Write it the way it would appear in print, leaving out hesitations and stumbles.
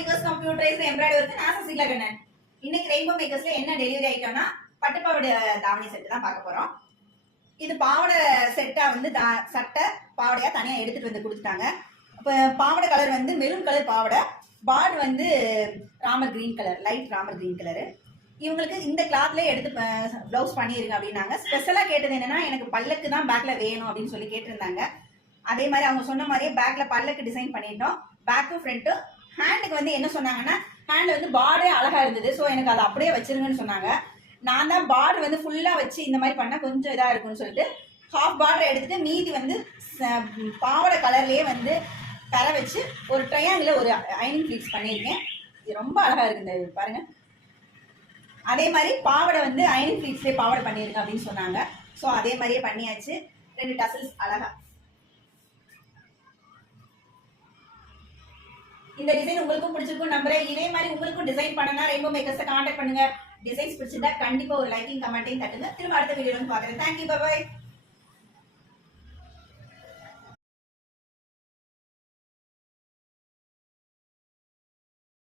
Makers computerised embroidery work நான் சசிகலா கண்ணன். இன்னைக்கு rainbow மேக்கர்ஸ்ல என்ன டெலிவரி ஐட்டம்னா பட்டுப்பாவாடை தாவணி செட் தான் பார்க்க போறோம். இது பாவாடை செட்டா வந்து சட்டை பாவாடையா தனியா எடுத்துட்டு வந்து கொடுத்துட்டாங்க. இப்போ பாவாடை கலர் வந்து மெரூன் கலர் பாவாடை, பார்டு வந்து Ramar green colour, light Ramar green colour. இவங்களுக்கு இந்த கிளாத்ல எடுத்து பிளவுஸ் பண்ணிருங்க அப்படின்னாங்க. ஸ்பெஷலா கேட்டது என்னன்னா எனக்கு பல்லக்கு தான் பேக்ல வேணும் அப்படின்னு சொல்லி கேட்டிருந்தாங்க. அதே மாதிரி அவங்க சொன்ன மாதிரியே பேக்ல பல்லக்கு டிசைன் பண்ணிட்டோம். பேக்கும் ஃப்ரண்ட்டும். ஹேண்டுக்கு வந்து என்ன சொன்னாங்கன்னா ஹேண்ட் வந்து பார்டே அழகா இருந்தது, ஸோ எனக்கு அதை அப்படியே வச்சிருங்கன்னு சொன்னாங்க. நான் தான் பார்டர் வந்து ஃபுல்லா வச்சு இந்த மாதிரி பண்ணா கொஞ்சம் இதா இருக்கும்னு சொல்லிட்டு ஹாஃப் பார்டர் எடுத்துட்டு மீதி வந்து பாவாடை கலர்லயே வந்து தர வச்சு ஒரு ட்ரையாங்கிள் ஒரு ஐனிங் ஃபிக்ஸ் பண்ணியிருக்கேன். இது ரொம்ப அழகா இருக்கு பாருங்க. அதே மாதிரி பாவாடை வந்து ஐனிங் ஃபிக்ஸ்லேயே பாவாடை பண்ணியிருக்கேன் அப்படின்னு சொன்னாங்க. ஸோ அதே மாதிரியே பண்ணியாச்சு. 2 டசல்ஸ் அழகா. இந்த டிசைன் உங்களுக்கும் பிடிச்சிருக்கும் நம்புறேன். இதே மாதிரி உங்களுக்கும் டிசைன் பண்ணனா ரெயின்போ மேக்கர்ஸை கான்டாக்ட் பண்ணுங்க. டிசைன்ஸ் பிடிச்சிருந்தா கண்டிப்பா ஒரு லைக்கிங் கமெண்ட்டையும் தட்டுங்க. திரும்ப அடுத்த வீடியோ வந்து பாக்குறேன். Thank you, by.